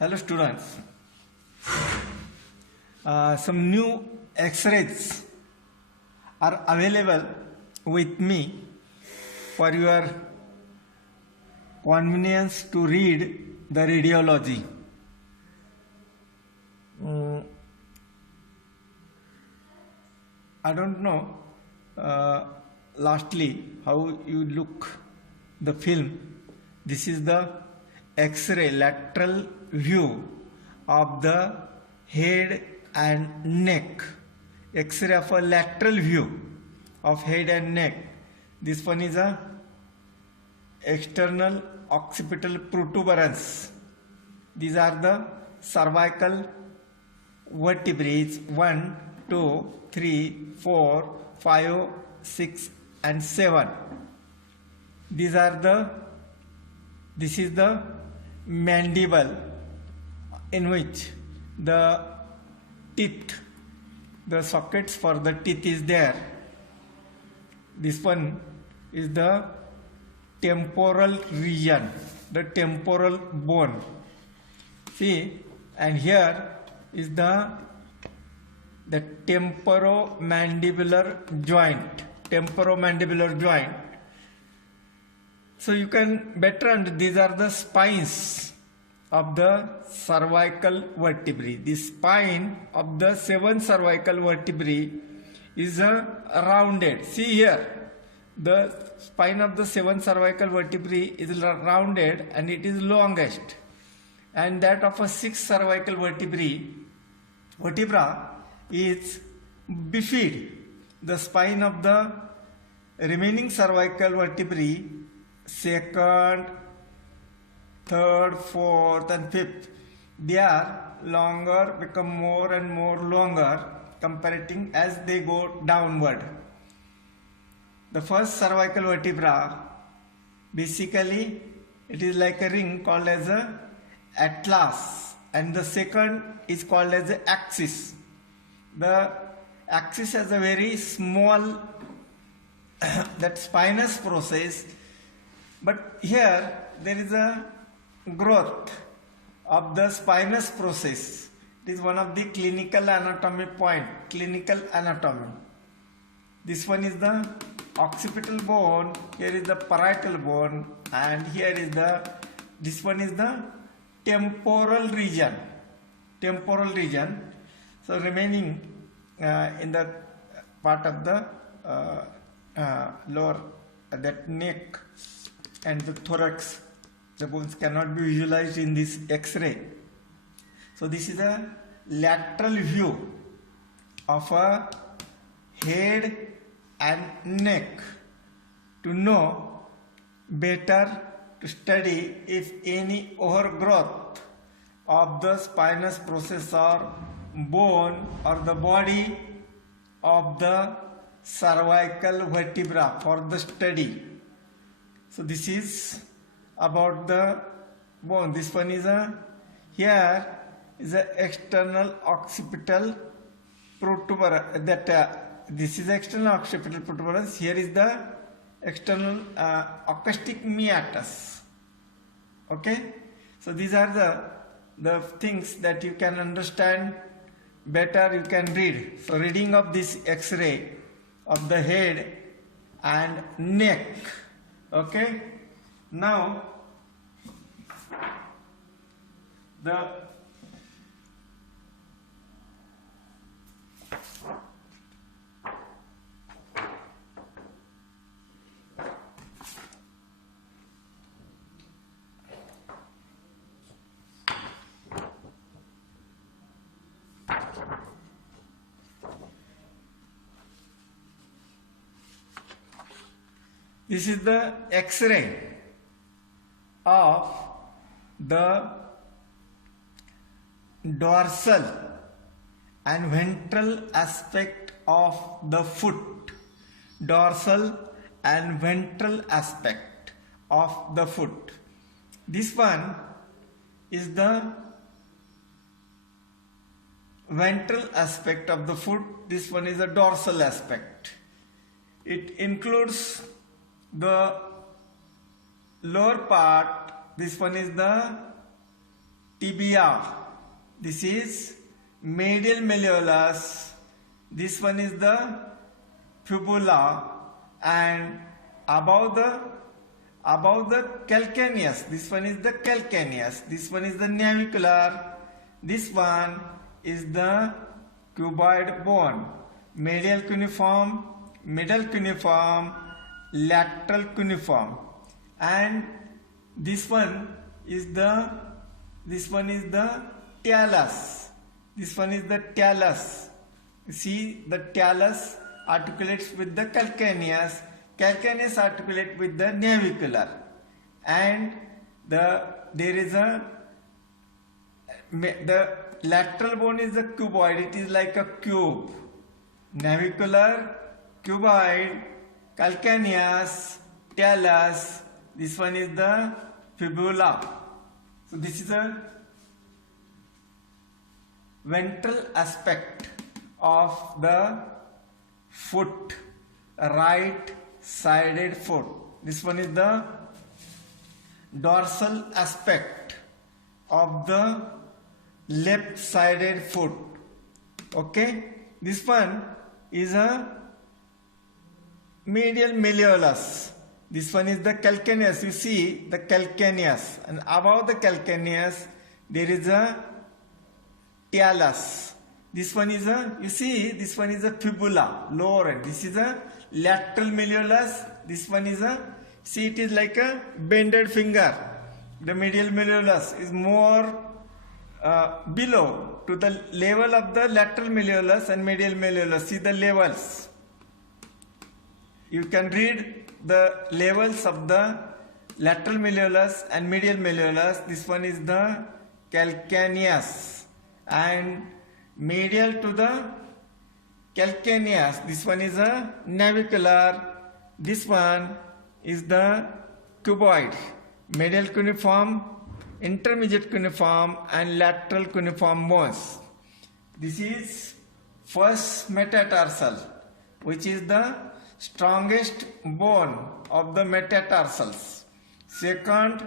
Hello students. Some new X-rays are available with me for your convenience to read the radiology. I don't know lastly how you look the film. This is the X-ray lateral view of the head and neck. X-ray of a lateral view of head and neck. This one is a external occipital protuberance. These are the cervical vertebrae 1, 2, 3, 4, 5, 6 and 7. This is the mandible in which the teeth, the sockets for the teeth is there. This one is the temporal region, the temporal bone. See, and here is the temporomandibular joint. Temporomandibular joint. So you can better understand these are the spines of the cervical vertebrae. The spine of the 7 cervical vertebrae is rounded. See here, the spine of the 7 cervical vertebrae is rounded and it is longest, and that of a 6 cervical vertebra is bifid. The spine of the remaining cervical vertebrae, 2nd, 3rd, 4th and 5th, they are longer, become more and more longer comparating as they go downward. The first cervical vertebra, basically it is like a ring called as a atlas, and the second is called as the axis. The axis has a very small that spinous process, but here there is a growth of the spinous process. It is one of the clinical anatomy point, clinical anatomy. This one is the occipital bone, here is the parietal bone, and here is this one is the temporal region. Temporal region. So remaining in the part of the lower, that neck and the thorax, the bones cannot be visualized in this X-ray. So this is a lateral view of a head and neck. To know better, to study if any overgrowth of the spinous process or bone or the body of the cervical vertebra for the study. So this is about the bone. This one is here is a external occipital protuberance. This is external occipital protuberance. Here is the external acoustic meatus. Okay, so these are the things that you can understand better, you can read. So reading of this X-ray of the head and neck. Okay, now this is the X-ray of the dorsal and ventral aspect of the foot. Dorsal and ventral aspect of the foot. This one is the ventral aspect of the foot. This one is the dorsal aspect. It includes the lower part. This one is the tibia. This is medial malleolus. This one is the fibula, and above the calcaneus, this one is the calcaneus, this one is the navicular, this one is the cuboid bone. Medial cuneiform, middle cuneiform, lateral cuneiform, and this one is the talus. This one is the talus. See, the talus articulates with the calcaneus. Calcaneus articulate with the navicular, and the lateral bone is the cuboid. It is like a cube. Navicular, cuboid, calcaneus, talus. This one is the fibula. So this is a ventral aspect of the foot, right sided foot. This one is the dorsal aspect of the left sided foot. Okay, this one is a medial malleolus. This one is the calcaneus. You see the calcaneus, and above the calcaneus there is a talus. This one is this one is a fibula, lower end. This is a lateral malleolus. This one is see, it is like a bended finger. The medial malleolus is more below to the level of the lateral malleolus and medial malleolus. See the levels. You can read the levels of the lateral malleolus and medial malleolus. This one is the calcaneus, and medial to the calcaneus, this one is a navicular. This one is the cuboid. Medial cuneiform, intermediate cuneiform, and lateral cuneiform bones. This is first metatarsal, which is the strongest bone of the metatarsals. Second,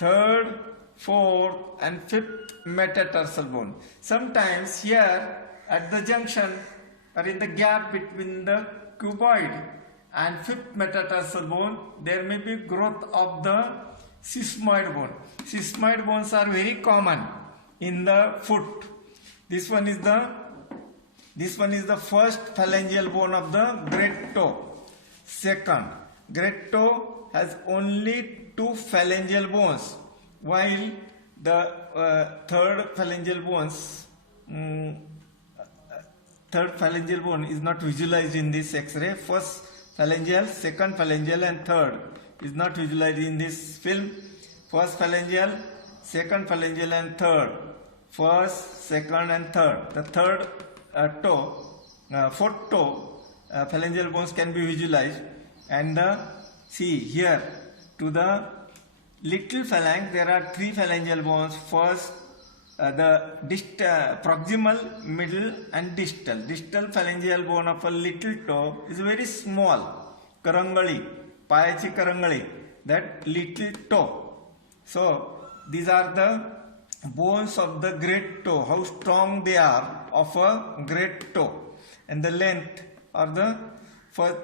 third, fourth, and fifth metatarsal bone. Sometimes here at the junction or in the gap between the cuboid and fifth metatarsal bone, there may be growth of the sesamoid bone. Sesamoid bones are very common in the foot. This one is the first phalangeal bone of the great toe. Second, great toe has only two phalangeal bones, while the third phalangeal bone is not visualized in this X-ray. First phalangeal, second phalangeal, and third is not visualized in this film. First phalangeal, second phalangeal, and third. First, second, and third. The third fourth toe phalangeal bones can be visualized, and see here to the little phalanx there are three phalangeal bones. First, the proximal, middle, and distal. Distal phalangeal bone of a little toe is very small. Karangali, payachi karangali, that little toe. So these are the bones of the great toe, how strong they are of a great toe, and the length or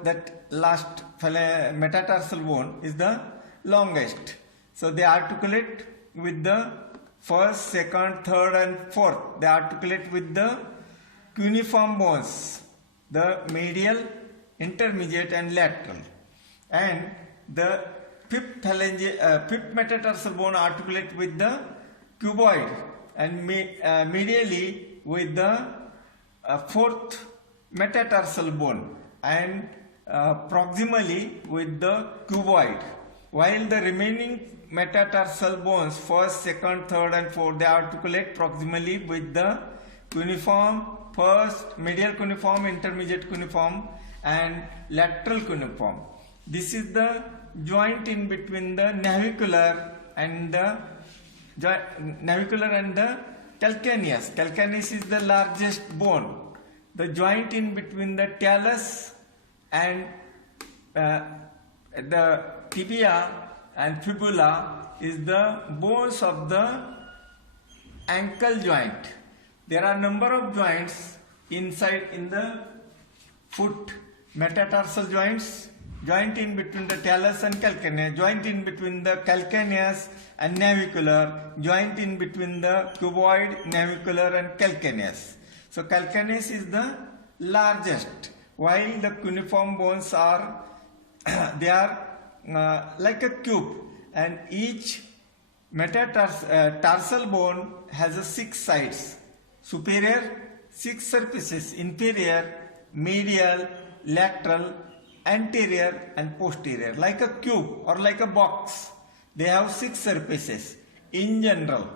that last metatarsal bone is the longest. So they articulate with the first, second, third, and fourth. They articulate with the cuneiform bones, the medial, intermediate, and lateral. And the fifth metatarsal bone articulate with the cuboid, and medially with the fourth metatarsal bone, and proximally with the cuboid, while the remaining metatarsal bones, first, second, third, and fourth, they articulate proximally with the cuneiform, first, medial cuneiform, intermediate cuneiform, and lateral cuneiform. This is the joint in between the navicular and the calcaneus. Calcaneus is the largest bone. The joint in between the talus and the tibia and fibula is the bones of the ankle joint. There are number of joints inside in the foot. Metatarsal joints, joint in between the talus and calcaneus, joint in between the calcaneus and navicular, joint in between the cuboid, navicular and calcaneus. So calcaneus is the largest, while the cuneiform bones are they are like a cube, and each metatarsal bone has 6 sides: superior 6 surfaces, inferior, medial, lateral, anterior and posterior. Like a cube or like a box, they have 6 surfaces in general.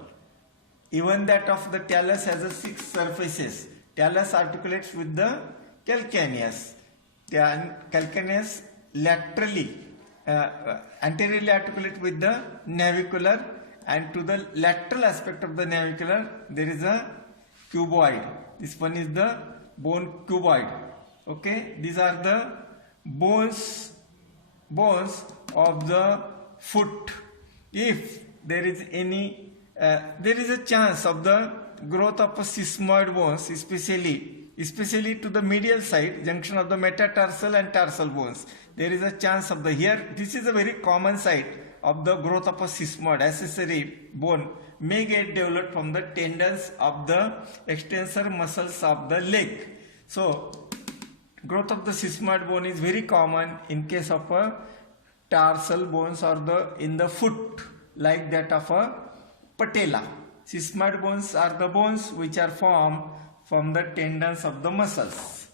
Even that of the talus has 6 surfaces. Talus articulates with the calcaneus. Calcaneus laterally, anteriorly articulate with the navicular, and to the lateral aspect of the navicular there is a cuboid. This one is the bone cuboid. Okay, these are the bones of the foot. If there is any there is a chance of the growth of a sesamoid bones, especially to the medial side junction of the metatarsal and tarsal bones. There is a chance of the here. This is a very common site of the growth of a sesamoid accessory bone may get developed from the tendons of the extensor muscles of the leg. So growth of the sesamoid bone is very common in case of a tarsal bones or in the foot, like that of a patella. Sesamoid bones are the bones which are formed from the tendons of the muscles.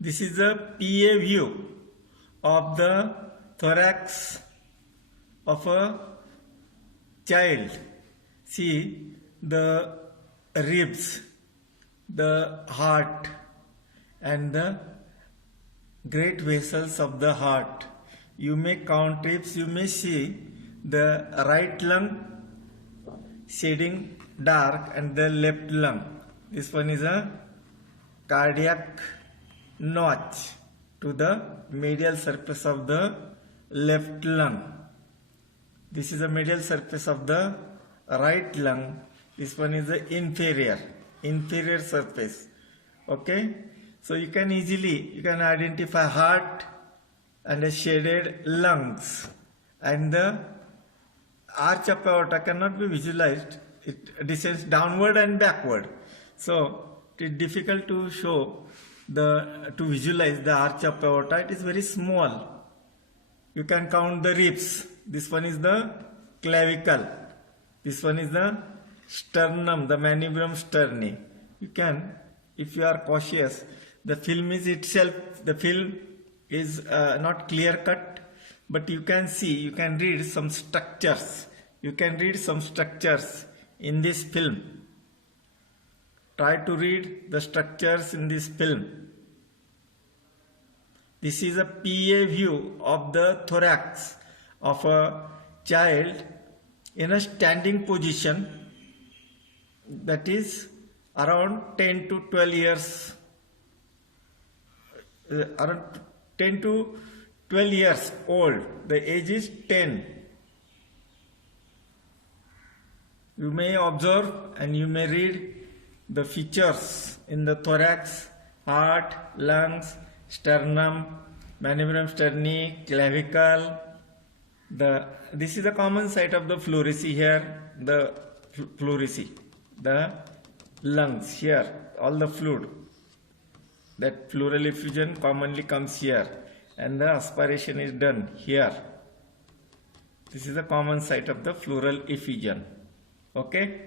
This is a PA view of the thorax of a child. See the ribs, the heart and the great vessels of the heart. You may count ribs, you may see the right lung shading dark and the left lung. This one is a cardiac notch to the medial surface of the left lung. This is the medial surface of the right lung. This one is the inferior surface. Okay, so you can identify heart and a shaded lungs, and the arch of aorta cannot be visualized. It descends downward and backward, so it is difficult to visualize the arch of aorta. It is very small. You can count the ribs. This one is the clavicle. This one is the sternum, the manubrium sterni. You can, if you are cautious, the film is not clear cut, but you can see, you can read some structures. You can read some structures in this film. Try to read the structures in this film. This is a PA view of the thorax of a child in a standing position, that is around 10 to 12 years. Around 10 to 12 years old. The age is 10. You may observe and you may read the features in the thorax: heart, lungs, sternum, manubrium sterni, clavicle. This is the common site of the pleurisy here. The pleurisy, the lungs here, all the fluid. That pleural effusion commonly comes here, and the aspiration is done here. This is the common site of the pleural effusion. Okay?